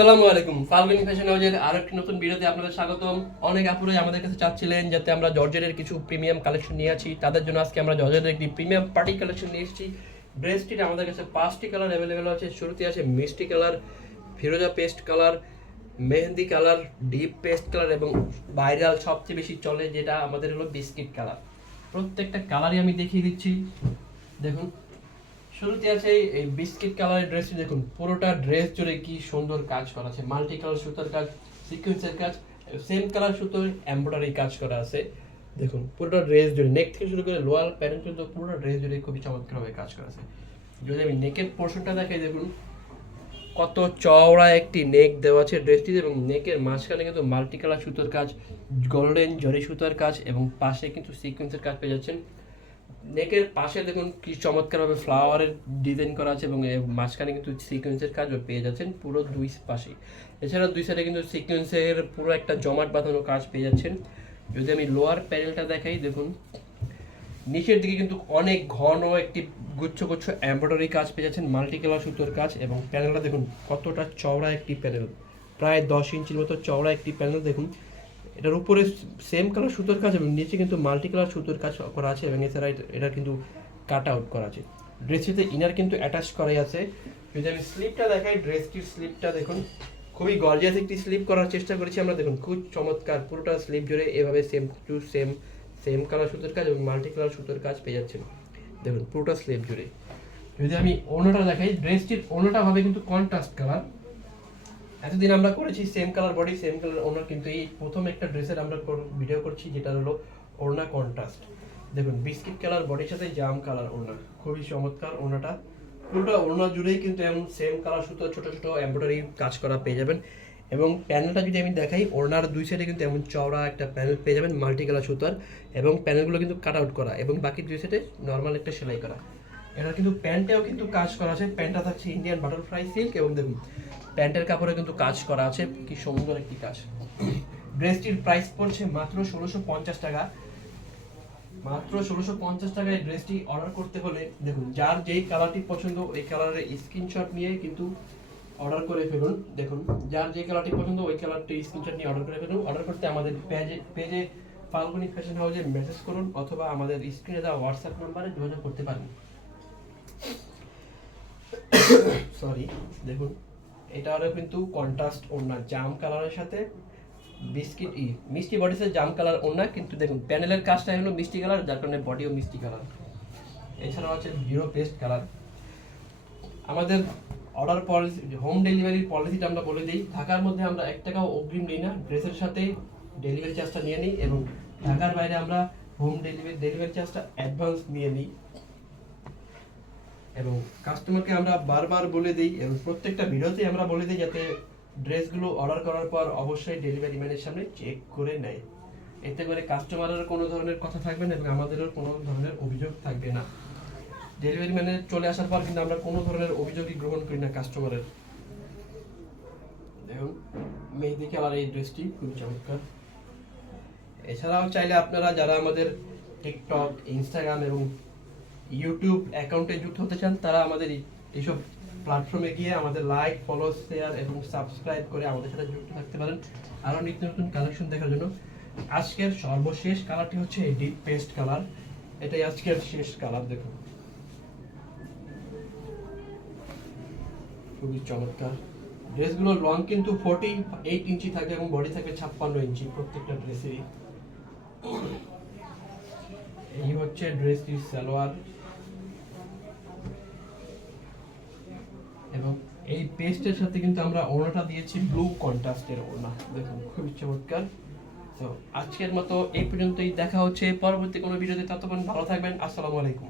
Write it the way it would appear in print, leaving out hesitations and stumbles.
আসসালামু আলাইকুম। ফাল্গুনী ফ্যাশন হাউজের আরো একটি নতুন ভিডিওতে আপনাদের স্বাগতম। অনেক আপুরাই আমাদের কাছে চাচ্ছিলেন যাতে আমরা জর্জেটের কিছু প্রিমিয়াম কালেকশন নিয়ে আসি, তাদের জন্য আজকে আমরা জর্জেটের একটি প্রিমিয়াম পার্টি কালেকশন নিয়ে এসেছি। ড্রেসটির আমাদের কাছে 5টি কালার অ্যাভেলেবেল আছে। শুরুতে আছে মিষ্টি কালার, ফিরোজা paste colour, mehndi colour, deep paste colour এবং ভাইরাল সবচেয়ে বেশি চলে যেটা আমাদের হলো বিস্কিট কালার। প্রত্যেকটা কালারই আমি দেখিয়ে দিচ্ছি। দেখুন, শুরুতে আছে এই বিস্কিট কালারের ড্রেসটি। দেখুন পুরোটা ড্রেস জুড়ে কি সুন্দর কাজ করা আছে, মাল্টি কালার সুতার কাজ, সিকোয়েন্সের কাজ, সেম কালার সুতোর এমব্রয়ডারি কাজ করা আছে। দেখুন পুরোটা ড্রেস জুড়ে নেক থেকে শুরু করে লোয়ার প্যান্ট পর্যন্ত পুরোটা ড্রেস জুড়ে খুবই চমৎকারভাবে কাজ করা আছে। যদি আমি নেকের পোর্শনটা দেখাই, দেখুন কত চওড়া একটি নেক দেওয়া আছে ড্রেসটিতে এবং নেকের মাঝখানে কিন্তু মাল্টি কালার সুতোর কাজ, গোল্ডেন জরি সুতার কাজ এবং পাশে কিন্তু সিকোয়েন্সের কাজ পেয়ে যাচ্ছেন। নেকের পাশে দেখুন কি চমৎকারভাবে ফ্লাওয়ারের ডিজাইন করা আছে এবং মাঝখানে কিন্তু সিকোয়েন্সের কাজও পেয়ে যাচ্ছেন পুরো দুই পাশে। এছাড়া দুই সাইডে কিন্তু সিকোয়েন্সের পুরো একটা জমাট বাঁধানো কাজ পেয়ে যাচ্ছেন। যদি আমি লোয়ার প্যানেলটা দেখাই, দেখুন নিচের দিকে কিন্তু অনেক ঘন একটি গুচ্ছ গুচ্ছ এমব্রয়ডারি কাজ পেয়ে যাচ্ছেন, মাল্টি কালার সুতোর কাজ এবং প্যানেলটা দেখুন কতটা চওড়া একটি প্যানেল, প্রায় 10 ইঞ্চির মতো চওড়া একটি প্যানেল। দেখুন এটার উপরে সেম কালার সুতোর কাজ এবং নিচে কিন্তু মাল্টি কালার সুতোর কাজ করা আছে এবং এছাড়া এটা কিন্তু কাট আউট করা আছে। ড্রেসটিতে ইনার কিন্তু অ্যাটাচ করাই আছে। যদি আমি স্লিপটা দেখাই, ড্রেসটির স্লিপটা দেখুন খুবই গর্জিয়াস একটি স্লিপ করার চেষ্টা করেছি আমরা। দেখুন খুব চমৎকার, পুরোটা স্লিপ জুড়ে এভাবে সেম টু সেম কালার সুতোর কাজ এবং মাল্টি কালার সুতোর কাজ পেয়ে যাচ্ছেন। দেখুন পুরোটা স্লিপ জুড়ে। যদি আমি ওড়নাটা দেখাই, ড্রেসটির ওড়নাটা হবে কিন্তু কন্ট্রাস্ট কালার। এতদিন আমরা করেছি same colour body same colour ওড়না, কিন্তু এই প্রথম একটা ড্রেসের আমরা ভিডিও করছি যেটা হলো ওড়না কন্ট্রাস্ট। দেখুন বিস্কিট কালার বডির সাথে জাম কালার ওড়না, খুবই চমৎকার ওড়নাটা। পুরোটা ওড়না জুড়েই কিন্তু এমন সেম কালার সুতো ছোট ছোট এমব্রয়ডারি কাজ করা পেয়ে যাবেন এবং প্যানেলটা যদি আমি দেখাই, ওড়নার দুই সাইডে কিন্তু এমন চওড়া একটা প্যানেল পেয়ে যাবেন মাল্টি কালার সুতার এবং প্যানেলগুলো কিন্তু কাট আউট করা এবং বাকি দুই সাইডে নর্মাল একটা সেলাই করা। এটা কিন্তু প্যান্টেও কিন্তু কাজ করা আছে, প্যান্টটা থাকছে ইন্ডিয়ান বাটারফ্লাই সিল্ক এবং দেখুন প্যান্টের কাপড়ে কিন্তু কাজ করা আছে, কি সুন্দর একটি কাজ। ড্রেসটির প্রাইস পড়ছে মাত্র 1650 টাকা। মাত্র 1650 টাকায় ড্রেসটি অর্ডার করতে হলে দেখুন যার যেই কালারটি পছন্দ ওই কালারের স্ক্রিনশট নিয়ে কিন্তু অর্ডার করে ফেলুন। দেখুন যার যে কালারটি পছন্দ ওই কালারটি স্ক্রিনশট নিয়ে অর্ডার করে ফেলুন। অর্ডার করতে আমাদের পেজে ফাল্গুনী ফ্যাশন হাউসে মেসেজ করুন অথবা আমাদের স্ক্রিনে দেওয়া হোয়াটসঅ্যাপ নাম্বারে যোগাযোগ করতে পারেন। সরি, দেখুন এটা হলো কিন্তু কন্ট্রাস্ট ওড়না জাম কালারের সাথে বিস্কিট মিষ্টি বডিতে জাম কালার ওড়না, কিন্তু দেখুন প্যানেলের কাজটা হলো মিষ্টি কালার যার কারণে বডিও মিষ্টি কালার। এছাড়াও আছে জিরো পেস্ট কালার। আমাদের অর্ডার পলিসি, হোম ডেলিভারির পলিসিটা আমরা বলে দিই। ঢাকার মধ্যে আমরা 1 টাকাও অগ্রিম নিই না, ড্রেসের সাথে ডেলিভারি চার্জটা নিয়ে নিই এবং ঢাকার বাইরে আমরা হোম ডেলিভারি চার্জটা অ্যাডভান্স নিয়ে নিই এবং কাস্টমারকে আমরা বারবার বলে দিই এবং প্রত্যেকটা ভিডিওতেই আমরা বলে দিই যাতে ড্রেসগুলো অর্ডার করার পর অবশ্যই ডেলিভারি ম্যানের সামনে চেক করে নেয়। এতে করে কাস্টমারের কোনো ধরনের কথা থাকবে না এবং আমাদেরও কোনো ধরনের অভিযোগ থাকবে না। ডেলিভারি ম্যানের চলে আসার পর কিন্তু আমরা কোনো ধরনের অভিযোগই গ্রহণ করি না কাস্টমারের। দেখুন মেহেদি কালার এই ড্রেসটি খুব চমৎকার। এছাড়াও চাইলে আপনারা যারা আমাদের টিকটক, ইনস্টাগ্রাম এবং ইউটিউব অ্যাকাউন্টে যুক্ত হতে চান তারা আমাদের এইসব প্ল্যাটফর্মে গিয়ে আমাদের লাইক, ফলো, শেয়ার এবং সাবস্ক্রাইব করে আমাদের সাথে যুক্ত থাকতে পারেন আরও নিত্য নতুন কালেকশন দেখার জন্য। আজকের সর্বশেষ কালারটি হচ্ছে এই ডিপ পেস্ট কালার, এটাই আজকের শেষ কালার। দেখুন খুবই চমৎকার। ড্রেসগুলোর লং কিন্তু 48 ইঞ্চি থাকে এবং বডি থাকবে 56 ইঞ্চি প্রত্যেকটা ড্রেসেরই। এই হচ্ছে ড্রেসটির সালোয়ার এবং এই পেস্টের সাথে কিন্তু আমরা ওড়নাটা দিয়েছি ব্লু কন্ট্রাস্টের ওড়না। দেখুন খুবই চমৎকার। তো আজকের মতো এই পর্যন্তই, দেখা হচ্ছে পরবর্তী কোনো ভিডিওতে। ততক্ষণ ভালো থাকবেন। আসসালামু আলাইকুম।